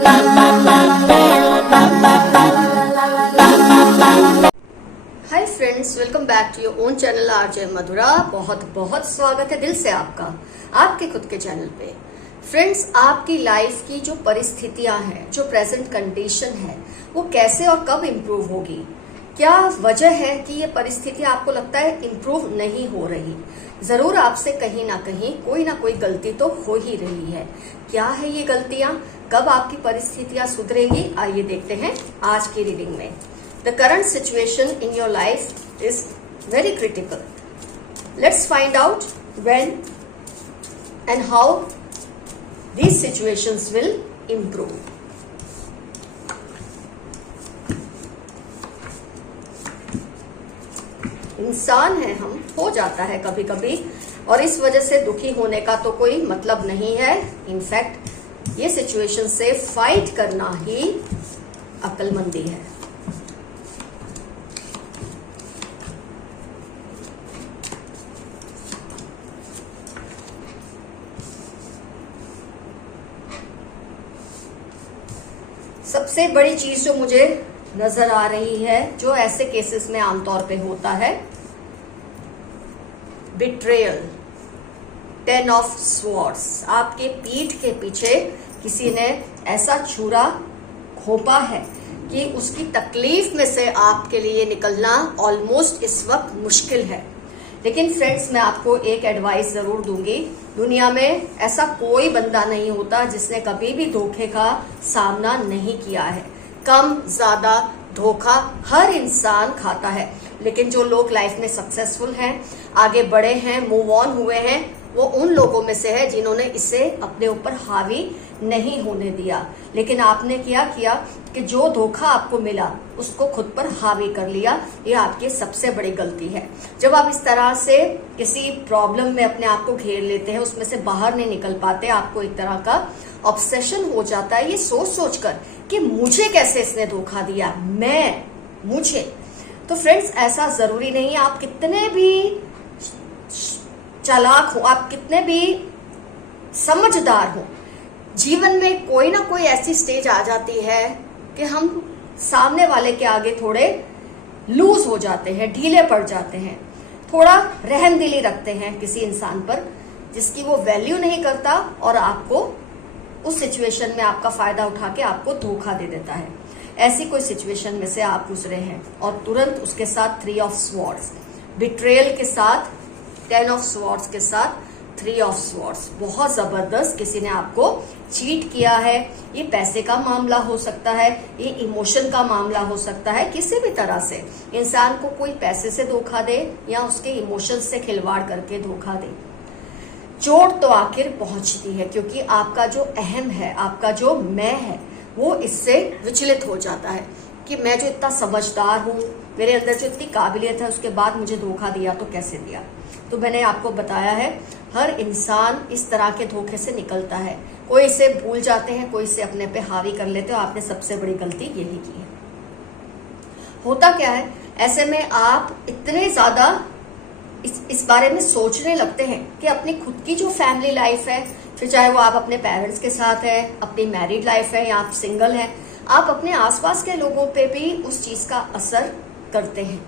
Hi friends, welcome back to your own channel RJ Madhura. बहुत बहुत स्वागत है दिल से आपका आपके खुद के चैनल पे। फ्रेंड्स, आपकी लाइफ की जो परिस्थितियां हैं, जो प्रेजेंट कंडीशन है, वो कैसे और कब इम्प्रूव होगी? क्या वजह है कि ये परिस्थिति आपको लगता है इम्प्रूव नहीं हो रही? जरूर आपसे कहीं ना कोई गलती तो हो ही रही है। क्या है ये गलतियां? कब आपकी परिस्थितियां सुधरेंगी? आइए देखते हैं आज की रीडिंग में। The current situation in your life is very critical. Let's find out when and how these situations will improve. इंसान है हम, हो जाता है कभी कभी, और इस वजह से दुखी होने का तो कोई मतलब नहीं है। इनफैक्ट ये सिचुएशन से फाइट करना ही अक्लमंदी है। सबसे बड़ी चीज जो मुझे नजर आ रही है, जो ऐसे केसेस में आमतौर पे होता है, बिट्रेयल, 10 ऑफ स्वॉर्ड्स। आपके पीठ के पीछे किसी ने ऐसा छुरा घोंपा है कि उसकी तकलीफ में से आपके लिए निकलना ऑलमोस्ट इस वक्त मुश्किल है। लेकिन फ्रेंड्स, मैं आपको एक एडवाइस जरूर दूंगी। दुनिया में ऐसा कोई बंदा नहीं होता जिसने कभी भी धोखे का सामना नहीं किया है। कम ज्यादा धोखा हर इंसान खाता है, लेकिन जो लोग लाइफ में सक्सेसफुल हैं, आगे बढ़े हैं, मूव ऑन हुए हैं, वो उन लोगों में से है जिन्होंने इसे अपने ऊपर हावी नहीं होने दिया। लेकिन आपने क्या किया कि जो धोखा आपको मिला उसको खुद पर हावी कर लिया। ये आपकी सबसे बड़ी गलती है। जब आप इस तरह से किसी प्रॉब्लम में अपने आप को घेर लेते हैं, उसमें से बाहर नहीं निकल पाते, आपको एक तरह का ऑब्सेशन हो जाता है ये सोच सोच कर कि मुझे कैसे इसने धोखा दिया, मुझे। तो फ्रेंड्स, ऐसा जरूरी नहीं है। आप कितने भी चालाक हो, आप कितने भी समझदार हो, जीवन में कोई ना कोई ऐसी स्टेज आ जाती है कि हम सामने वाले के आगे थोड़े लूज हो जाते हैं, ढीले पड़ जाते हैं, थोड़ा रहमदिली रखते हैं किसी इंसान पर जिसकी वो वैल्यू नहीं करता, और आपको उस सिचुएशन में आपका फायदा उठा के आपको धोखा दे देता है। ऐसी कोई सिचुएशन में से आप गुजरे हैं, और तुरंत उसके साथ 3 ऑफ स्वॉर्ड्स, बिट्रेयल के साथ 10 ऑफ स्वॉर्ड्स के साथ 3 ऑफ स्वॉर्ड्स। बहुत जबरदस्त किसी ने आपको चीट किया है। ये पैसे का मामला हो सकता है, ये इमोशन का मामला हो सकता है। किसी भी तरह से इंसान को कोई पैसे से धोखा दे या उसके इमोशन से खिलवाड़ करके धोखा दे, चोट तो आखिर पहुंचती है, क्योंकि आपका जो अहम है, आपका जो मैं है, वो इससे विचलित हो जाता है कि मैं जो इतना समझदार हूँ, मेरे अंदर जो इतनी काबिलियत है, उसके बाद मुझे धोखा दिया तो कैसे दिया। तो मैंने आपको बताया है, हर इंसान इस तरह के धोखे से निकलता है। कोई इसे भूल जाते हैं, कोई इसे अपने पे हावी कर लेते हो। आपने सबसे बड़ी गलती यही की है। होता क्या है, ऐसे में आप इतने ज्यादा इस बारे में सोचने लगते हैं कि अपनी खुद की जो फैमिली लाइफ है, फिर चाहे वो आप अपने पेरेंट्स के साथ है, अपनी मैरिड लाइफ है, या आप सिंगल हैं, आप अपने आसपास के लोगों पे भी उस चीज का असर करते हैं।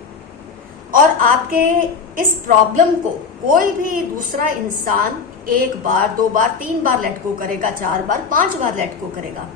और आपके इस प्रॉब्लम को कोई भी दूसरा इंसान 1 बार, 2 बार, 3 बार लेट गो करेगा, 4 बार, 5 बार लेट गो करेगा।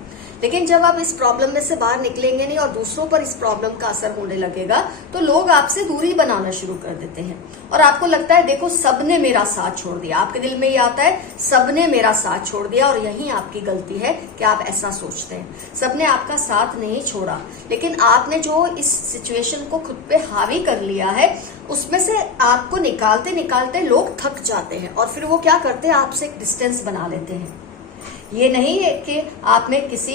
लेकिन जब आप इस प्रॉब्लम में से बाहर निकलेंगे नहीं और दूसरों पर इस प्रॉब्लम का असर होने लगेगा, तो लोग आपसे दूरी बनाना शुरू कर देते हैं, और आपको लगता है देखो सबने मेरा साथ छोड़ दिया। आपके दिल में ये आता है सबने मेरा साथ छोड़ दिया, और यही आपकी गलती है कि आप ऐसा सोचते हैं। सबने आपका साथ नहीं छोड़ा, लेकिन आपने जो इस सिचुएशन को खुद पे हावी कर लिया है, उसमें से आपको निकालते निकालते लोग थक जाते हैं, और फिर वो क्या करते हैं, आपसे एक डिस्टेंस बना लेते हैं। ये नहीं है कि आप में किसी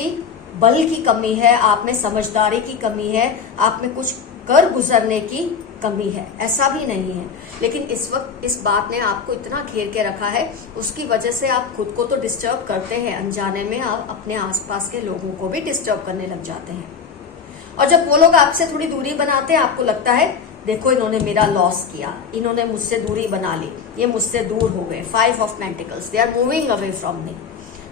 बल की कमी है, आप में समझदारी की कमी है, आप में कुछ कर गुजरने की कमी है, ऐसा भी नहीं है। लेकिन इस वक्त इस बात ने आपको इतना घेर के रखा है, उसकी वजह से आप खुद को तो डिस्टर्ब करते हैं, अनजाने में आप अपने आसपास के लोगों को भी डिस्टर्ब करने लग जाते हैं। और जब वो लोग आपसे थोड़ी दूरी बनाते हैं, आपको लगता है देखो इन्होंने मेरा लॉस किया, इन्होंने मुझसे दूरी बना ली, ये मुझसे दूर हो गए। 5 of pentacles, they are moving away from me.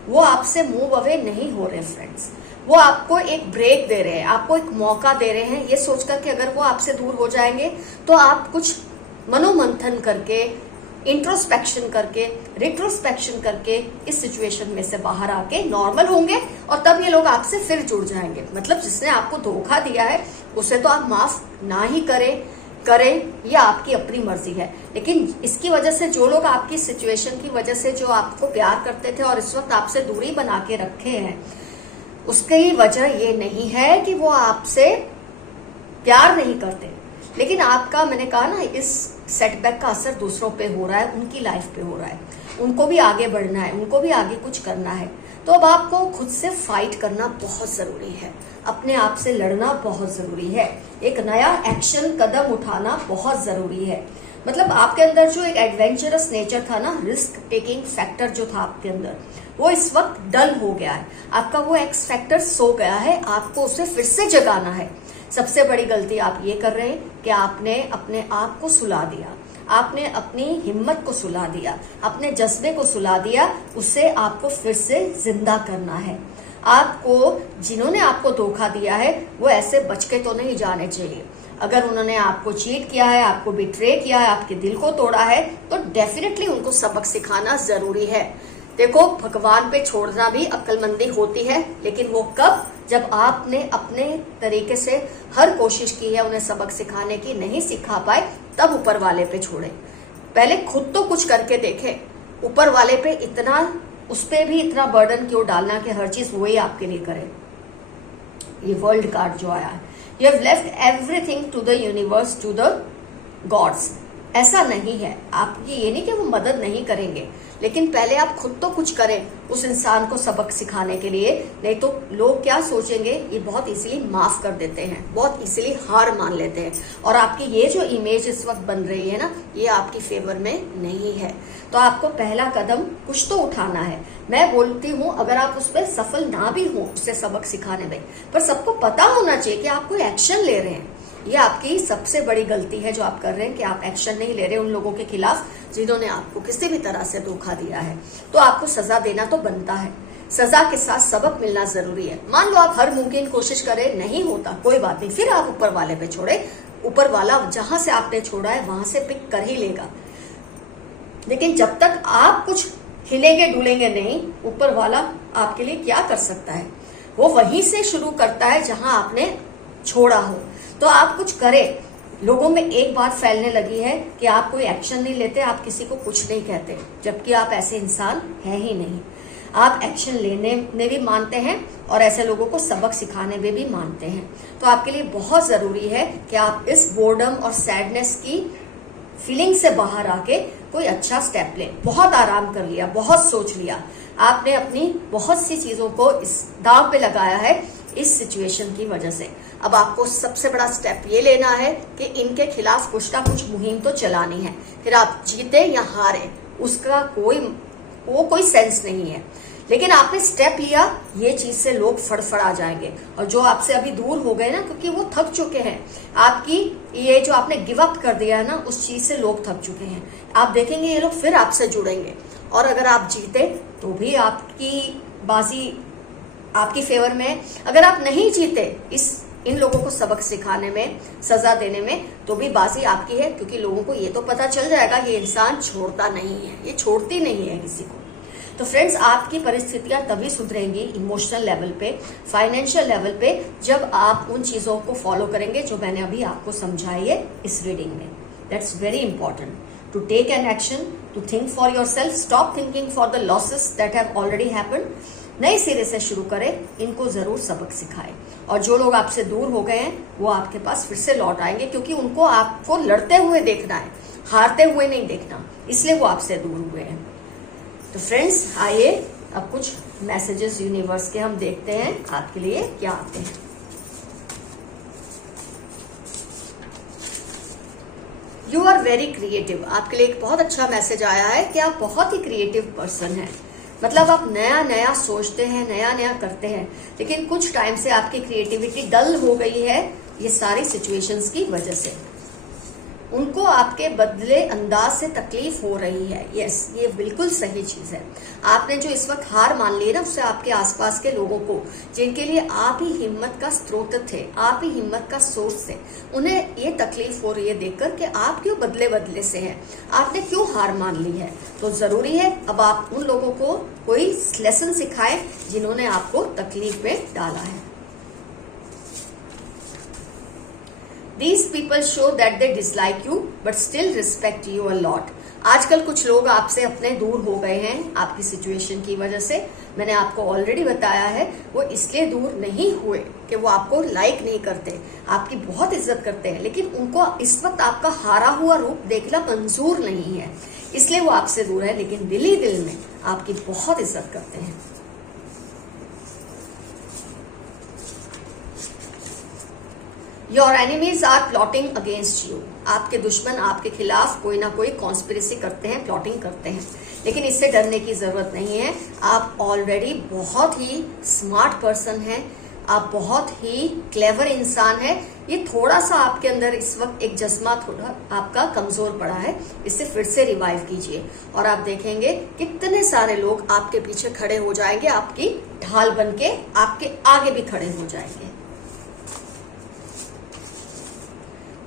वो आपसे मूव अवे नहीं हो रहे फ्रेंड्स। वो आपको एक ब्रेक दे रहे हैं, आपको एक मौका दे रहे हैं, ये सोचकर कि अगर वो आपसे दूर हो जाएंगे तो आप कुछ मनोमंथन करके, इंट्रोस्पेक्शन करके, रिट्रोस्पेक्शन करके इस सिचुएशन में से बाहर आके नॉर्मल होंगे और तब ये लोग आपसे फिर जुड़ जाएंगे। मतलब जिसने आपको धोखा दिया है उसे तो आप माफ ना ही करें ये आपकी अपनी मर्जी है, लेकिन इसकी वजह से जो लोग आपकी सिचुएशन की वजह से जो आपको प्यार करते थे और इस वक्त आपसे दूरी बना के रखे हैं, उसकी वजह ये नहीं है कि वो आपसे प्यार नहीं करते, लेकिन आपका, मैंने कहा ना, इस सेटबैक का असर दूसरों पे हो रहा है, उनकी लाइफ पे हो रहा है, उनको भी आगे बढ़ना है, उनको भी आगे कुछ करना है। तो अब आपको खुद से फाइट करना बहुत जरूरी है, अपने आप से लड़ना बहुत जरूरी है, एक नया एक्शन कदम उठाना बहुत जरूरी है। मतलब आपके अंदर जो एक एडवेंचरस नेचर था ना, रिस्क टेकिंग फैक्टर जो था आपके अंदर, वो इस वक्त डल हो गया है, आपका वो एक्स फैक्टर सो गया है, आपको उसे फिर से जगाना है। सबसे बड़ी गलती आप ये कर रहे हैं कि आपने अपने आप को सुला दिया, आपने अपनी हिम्मत को सुला दिया, अपने जज्बे को सुला दिया, उससे आपको फिर से जिंदा करना है। आपको, जिन्होंने आपको धोखा दिया है वो ऐसे बच के तो नहीं जाने चाहिए। अगर उन्होंने आपको चीट किया है, आपको बिट्रे किया है, आपके दिल को तोड़ा है, तो डेफिनेटली उनको सबक सिखाना जरूरी है। देखो, भगवान पे छोड़ना भी अक्लमंदी होती है, लेकिन वो कब, जब आपने अपने तरीके से हर कोशिश की है उन्हें सबक सिखाने की, नहीं सिखा पाए, तब ऊपर वाले पे छोड़े। पहले खुद तो कुछ करके देखे, ऊपर वाले पे इतना, उस पे भी इतना बर्डन क्यों डालना कि हर चीज वही आपके लिए करे। ये वर्ल्ड कार्ड जो आया है, you have left everything to the universe, to the gods. ऐसा नहीं है, आपकी ये नहीं कि वो मदद नहीं करेंगे, लेकिन पहले आप खुद तो कुछ करें उस इंसान को सबक सिखाने के लिए, नहीं तो लोग क्या सोचेंगे, ये बहुत इजीली माफ कर देते हैं, बहुत इजीली हार मान लेते हैं, और आपकी ये जो इमेज इस वक्त बन रही है ना, ये आपकी फेवर में नहीं है। तो आपको पहला कदम कुछ तो उठाना है। मैं बोलती हूँ, अगर आप उस पर सफल ना भी हो उससे सबक सिखाने में, पर सबको पता होना चाहिए कि आप कोई एक्शन ले रहे हैं। ये आपकी सबसे बड़ी गलती है जो आप कर रहे हैं कि आप एक्शन नहीं ले रहे उन लोगों के खिलाफ जिन्होंने आपको किसी भी तरह से धोखा दिया है। तो आपको सजा देना तो बनता है, सजा के साथ सबक मिलना जरूरी है। मान लो आप हर मुमकिन कोशिश करें, नहीं होता, कोई बात नहीं, फिर आप ऊपर वाले पे छोड़े, ऊपर वाला जहां से आपने छोड़ा है वहां से पिक कर ही लेगा। लेकिन जब तक आप कुछ हिलेंगे डुलेंगे नहीं, ऊपर वाला आपके लिए क्या कर सकता है? वो वहीं से शुरू करता है जहां आपने छोड़ा हो। तो आप कुछ करें। लोगों में एक बात फैलने लगी है कि आप कोई एक्शन नहीं लेते, आप किसी को कुछ नहीं कहते, जबकि आप ऐसे इंसान हैं ही नहीं। आप एक्शन लेने में भी मानते हैं और ऐसे लोगों को सबक सिखाने में भी मानते हैं। तो आपके लिए बहुत जरूरी है कि आप इस बोर्डम और सैडनेस की फीलिंग से बाहर आके कोई अच्छा स्टेप लें। बहुत आराम कर लिया, बहुत सोच लिया, आपने अपनी बहुत सी चीजों को इस दांव पे लगाया है इस सिचुएशन की वजह से। अब आपको सबसे बड़ा स्टेप ये लेना है कि इनके खिलाफ कुछ ना कुछ मुहिम तो चलानी है। फिर आप जीते या हारे उसका कोई सेंस नहीं है, लेकिन आपने स्टेप लिया, ये चीज से लोग फड़फड़ा जाएंगे। और जो आपसे अभी दूर हो गए ना, क्योंकि वो थक चुके हैं, आपकी ये जो आपने गिव अप कर दिया है ना, उस चीज से लोग थक चुके हैं। आप देखेंगे ये लोग फिर आपसे जुड़ेंगे, और अगर आप जीते तो भी आपकी बाजी आपकी फेवर में, अगर आप नहीं जीते इन लोगों को सबक सिखाने में, सजा देने में, तो भी बाजी आपकी है, क्योंकि लोगों को ये तो पता चल जाएगा ये इंसान छोड़ता नहीं है, ये छोड़ती नहीं है किसी को। तो फ्रेंड्स, आपकी परिस्थितियां तभी सुधरेंगी इमोशनल लेवल पे, फाइनेंशियल लेवल पे, जब आप उन चीजों को फॉलो करेंगे जो मैंने अभी आपको समझाई है इस रीडिंग में। That's very important to take an action, to think for yourself, stop thinking for the losses that have already happened. नए सिरे से शुरू करें, इनको जरूर सबक सिखाएं। और जो लोग आपसे दूर हो गए हैं वो आपके पास फिर से लौट आएंगे, क्योंकि उनको आपको लड़ते हुए देखना है, हारते हुए नहीं देखना, इसलिए वो आपसे दूर हुए हैं। तो फ्रेंड्स, आइए अब कुछ मैसेजेस यूनिवर्स के हम देखते हैं आपके लिए क्या आते हैं। You are very creative. आपके लिए एक बहुत अच्छा मैसेज आया है कि आप बहुत ही क्रिएटिव पर्सन हैं। मतलब आप नया नया सोचते हैं, नया नया करते हैं, लेकिन कुछ टाइम से आपकी क्रिएटिविटी डल हो गई है, ये सारी सिचुएशंस की वजह से। उनको आपके बदले अंदाज से तकलीफ हो रही है। यस, ये बिल्कुल सही चीज है। आपने जो इस वक्त हार मान ली ना, उससे आपके आसपास के लोगों को, जिनके लिए आप ही हिम्मत का स्रोत थे, आप ही हिम्मत का सोर्स थे, उन्हें ये तकलीफ हो रही है देखकर कि आप क्यों बदले बदले से हैं, आपने क्यों हार मान ली है। तो जरूरी है अब आप उन लोगों को कोई लेसन सिखाएं जिन्होंने आपको तकलीफ में डाला है। These people show that they dislike you but still respect you a lot. आजकल कुछ लोग आपसे अपने दूर हो गए हैं आपकी सिचुएशन की वजह से। मैंने आपको ऑलरेडी बताया है, वो इसलिए दूर नहीं हुए कि वो आपको लाइक नहीं करते, आपकी बहुत इज्जत करते हैं, लेकिन उनको इस वक्त आपका हारा हुआ रूप देखना मंजूर नहीं है, इसलिए वो आपसे दूर है, लेकिन दिल ही दिल में आपकी बहुत इज्जत करते हैं। Your enemies are plotting against you. आपके दुश्मन आपके खिलाफ कोई ना कोई कॉन्स्पिरेसी करते हैं, प्लॉटिंग करते हैं, लेकिन इससे डरने की जरूरत नहीं है। आप ऑलरेडी बहुत ही स्मार्ट पर्सन हैं, आप बहुत ही क्लेवर इंसान हैं। ये थोड़ा सा आपके अंदर इस वक्त एक जज्बा थोड़ा आपका कमजोर पड़ा है, इसे फिर से रिवाइव कीजिए और आप देखेंगे कितने सारे लोग आपके पीछे खड़े हो जाएंगे, आपकी ढाल बनके आपके आगे भी खड़े हो जाएंगे।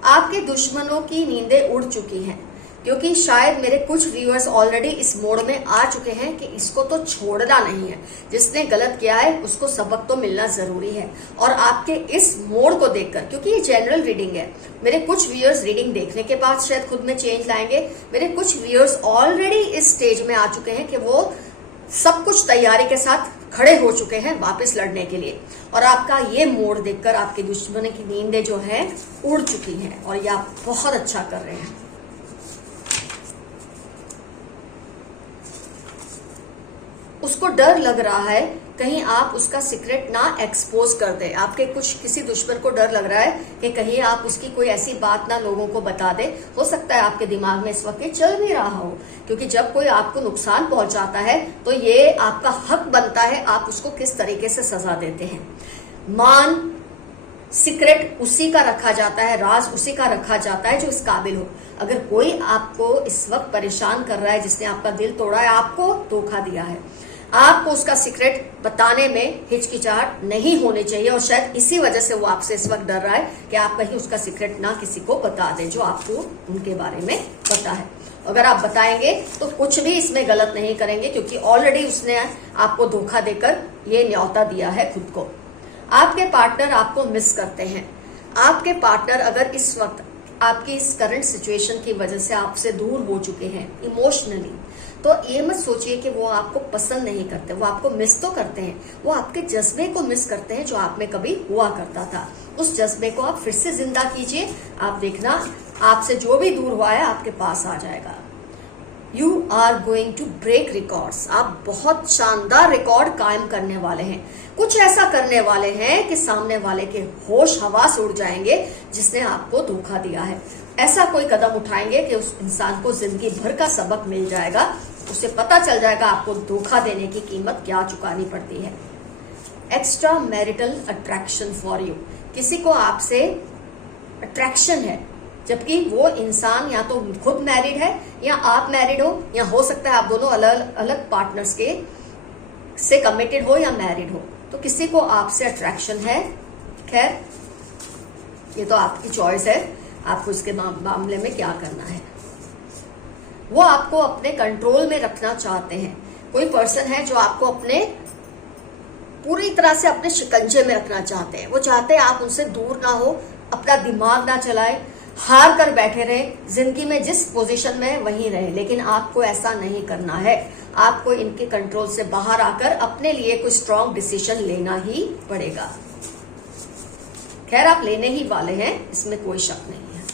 आपके दुश्मनों की नींदें उड़ चुकी हैं, क्योंकि शायद मेरे कुछ व्यूअर्स ऑलरेडी इस मोड में आ चुके हैं कि इसको तो छोड़ना नहीं है, जिसने गलत किया है उसको सबक तो मिलना जरूरी है। और आपके इस मोड को देखकर, क्योंकि ये जनरल रीडिंग है, मेरे कुछ व्यूअर्स रीडिंग देखने के बाद शायद खुद में चेंज लाएंगे। मेरे कुछ व्यूअर्स ऑलरेडी इस स्टेज में आ चुके हैं कि वो सब कुछ तैयारी के साथ खड़े हो चुके हैं वापस लड़ने के लिए, और आपका ये मोड़ देखकर आपके दुश्मन की नींदें जो है उड़ चुकी हैं और ये आप बहुत अच्छा कर रहे हैं। उसको डर लग रहा है कहीं आप उसका सीक्रेट ना एक्सपोज कर दे। आपके कुछ किसी दुश्मन को डर लग रहा है कि कहीं आप उसकी कोई ऐसी बात ना लोगों को बता दे। हो सकता है आपके दिमाग में इस वक्त चल भी रहा हो, क्योंकि जब कोई आपको नुकसान पहुंचाता है तो ये आपका हक बनता है आप उसको किस तरीके से सजा देते हैं। मान सीक्रेट उसी का रखा जाता है, राज उसी का रखा जाता है जो इस काबिल हो। अगर कोई आपको इस वक्त परेशान कर रहा है, जिसने आपका दिल तोड़ा है, आपको धोखा दिया है, आपको उसका सीक्रेट बताने में हिचकिचाहट नहीं होनी चाहिए, और शायद इसी वजह से वो आपसे इस वक्त डर रहा है कि आप कहीं उसका सीक्रेट ना किसी को बता दें जो आपको उनके बारे में पता है। अगर आप बताएंगे तो कुछ भी इसमें गलत नहीं करेंगे, क्योंकि ऑलरेडी उसने आपको धोखा देकर ये न्योता दिया है खुद को। आपके पार्टनर आपको मिस करते हैं। आपके पार्टनर अगर इस वक्त आपकी इस करंट सिचुएशन की वजह से आपसे दूर हो चुके हैं इमोशनली, तो ये मत सोचिए कि वो आपको पसंद नहीं करते, वो आपको मिस तो करते हैं, वो आपके जज्बे को मिस करते हैं जो आप में कभी हुआ करता था। उस जज्बे को आप फिर से जिंदा कीजिए, आप देखना आपसे जो भी दूर हुआ है आपके पास आ जाएगा। You are going to break records. आप बहुत शानदार रिकॉर्ड कायम करने वाले हैं, कुछ ऐसा करने वाले हैं कि सामने वाले के होश हवास उड़ जाएंगे जिसने आपको धोखा दिया है। ऐसा कोई कदम उठाएंगे कि उस इंसान को जिंदगी भर का सबक मिल जाएगा, उसे पता चल जाएगा आपको धोखा देने की कीमत क्या चुकानी पड़ती है। Extra marital attraction for you. किसी को आपसे अट्रैक्शन है, जबकि वो इंसान या तो खुद मैरिड है या आप मैरिड हो, या हो सकता है आप दोनों अलग अलग पार्टनर्स के से कमिटेड हो या मैरिड हो, तो किसी को आपसे अट्रैक्शन है। खैर ये तो आपकी चॉइस है, आपको इसके मामले में क्या करना है। वो आपको अपने कंट्रोल में रखना चाहते हैं। कोई पर्सन है जो आपको अपने पूरी तरह से अपने शिकंजे में रखना चाहते हैं। वो चाहते हैं आप उनसे दूर ना हो, अपना दिमाग ना चलाए, हार कर बैठे रहे, जिंदगी में जिस पोजीशन में वहीं रहे, लेकिन आपको ऐसा नहीं करना है। आपको इनके कंट्रोल से बाहर आकर अपने लिए कोई स्ट्रांग डिसीजन लेना ही पड़ेगा। खैर आप लेने ही वाले हैं, इसमें कोई शक नहीं है।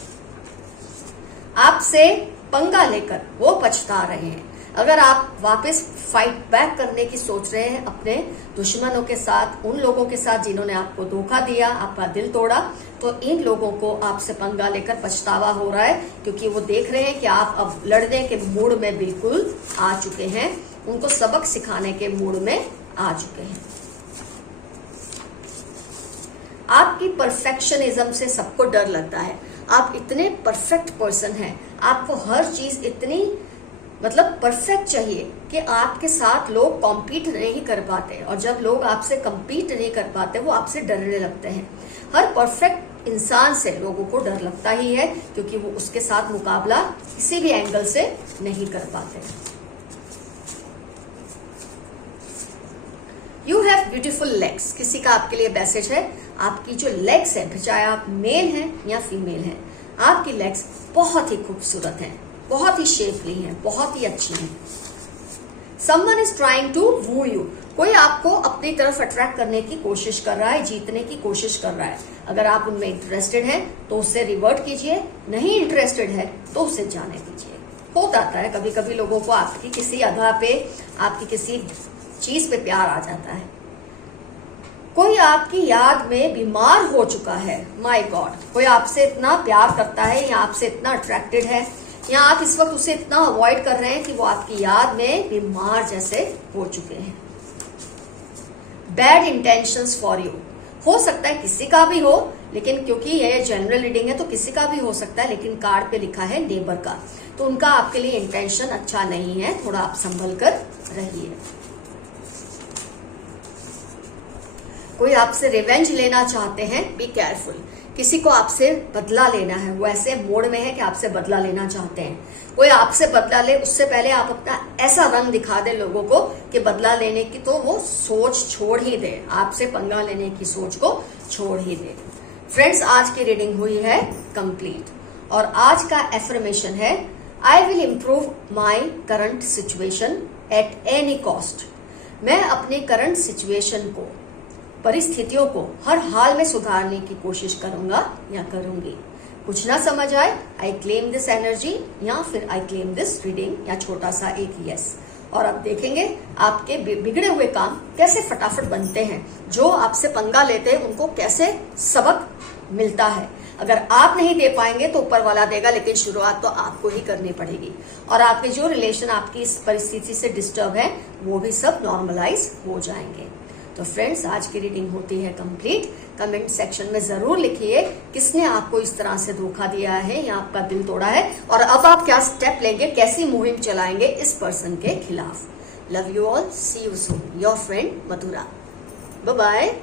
आपसे पंगा लेकर वो पछता रहे हैं। अगर आप वापस फाइट बैक करने की सोच रहे हैं अपने दुश्मनों के साथ, उन लोगों के साथ जिन्होंने आपको धोखा दिया, आपका दिल तोड़ा, तो इन लोगों को आपसे पंगा लेकर पछतावा हो रहा है, क्योंकि वो देख रहे हैं कि आप अब लड़ने के मूड में बिल्कुल आ चुके हैं, उनको सबक सिखाने के मूड में आ चुके हैं। आपकी परफेक्शनिज्म से सबको डर लगता है। आप इतने परफेक्ट पर्सन हैं, आपको हर चीज इतनी मतलब परफेक्ट चाहिए कि आपके साथ लोग कॉम्पीट नहीं कर पाते, और जब लोग आपसे कम्पीट नहीं कर पाते वो आपसे डरने लगते हैं। हर परफेक्ट इंसान से लोगों को डर लगता ही है, क्योंकि वो उसके साथ मुकाबला किसी भी एंगल से नहीं कर पाते। यू हैव ब्यूटीफुल लेग्स, किसी का आपके लिए मैसेज है। आपकी जो लेग्स है, चाहे आप मेल हैं या फीमेल हैं, आपकी लेग्स बहुत ही खूबसूरत हैं, बहुत ही शेपली हैं, बहुत ही अच्छी हैं। Someone is trying to woo you, कोई आपको अपनी तरफ अट्रैक्ट करने की कोशिश कर रहा है, जीतने की कोशिश कर रहा है। अगर आप उनमें इंटरेस्टेड हैं तो उससे रिवर्ट कीजिए, नहीं इंटरेस्टेड है तो उसे जाने दीजिए। हो जाता है कभी कभी लोगों को आपकी किसी अदा पे, आपकी किसी चीज पे प्यार आ जाता है। कोई आपकी याद में बीमार हो चुका है, माय गॉड, कोई आपसे इतना प्यार करता है या आपसे इतना अट्रैक्टेड है, या आप इस वक्त उसे इतना अवॉइड कर रहे हैं कि वो आपकी याद में बीमार जैसे हो चुके हैं। बैड इंटेंशंस फॉर यू, हो सकता है किसी का भी हो, लेकिन क्योंकि ये जनरल रीडिंग है तो किसी का भी हो सकता है, लेकिन कार्ड पे लिखा है नेबर का, तो उनका आपके लिए इंटेंशन अच्छा नहीं है, थोड़ा आप संभल कर रहिए। कोई आपसे रिवेंज लेना चाहते हैं, बी केयरफुल, किसी को आपसे बदला लेना है, वो ऐसे मोड में है कि आपसे बदला लेना चाहते हैं। कोई आपसे बदला ले उससे पहले आप अपना ऐसा रंग दिखा दे लोगों को कि बदला लेने की तो वो सोच छोड़ ही दे, आपसे पंगा लेने की सोच को छोड़ ही दे। फ्रेंड्स, आज की रीडिंग हुई है कंप्लीट, और आज का एफर्मेशन है I will improve my current situation at any cost. मैं अपने करंट सिचुएशन को, परिस्थितियों को हर हाल में सुधारने की कोशिश करूंगा या करूंगी। कुछ ना समझ आए, आई क्लेम दिस एनर्जी, या फिर आई क्लेम दिस रीडिंग, या छोटा सा एक यस। और अब देखेंगे आपके बिगड़े हुए काम कैसे फटाफट बनते हैं, जो आपसे पंगा लेते हैं उनको कैसे सबक मिलता है। अगर आप नहीं दे पाएंगे तो ऊपर वाला देगा, लेकिन शुरुआत तो आपको ही करनी पड़ेगी, और आपके जो रिलेशन आपकी इस परिस्थिति से डिस्टर्ब है वो भी सब नॉर्मलाइज हो जाएंगे। तो फ्रेंड्स, आज की रीडिंग होती है कंप्लीट। कमेंट सेक्शन में जरूर लिखिए किसने आपको इस तरह से धोखा दिया है या आपका दिल तोड़ा है, और अब आप क्या स्टेप लेंगे, कैसी मुहिम चलाएंगे इस पर्सन के खिलाफ। Love you all, see you soon, your friend Madhura, bye bye.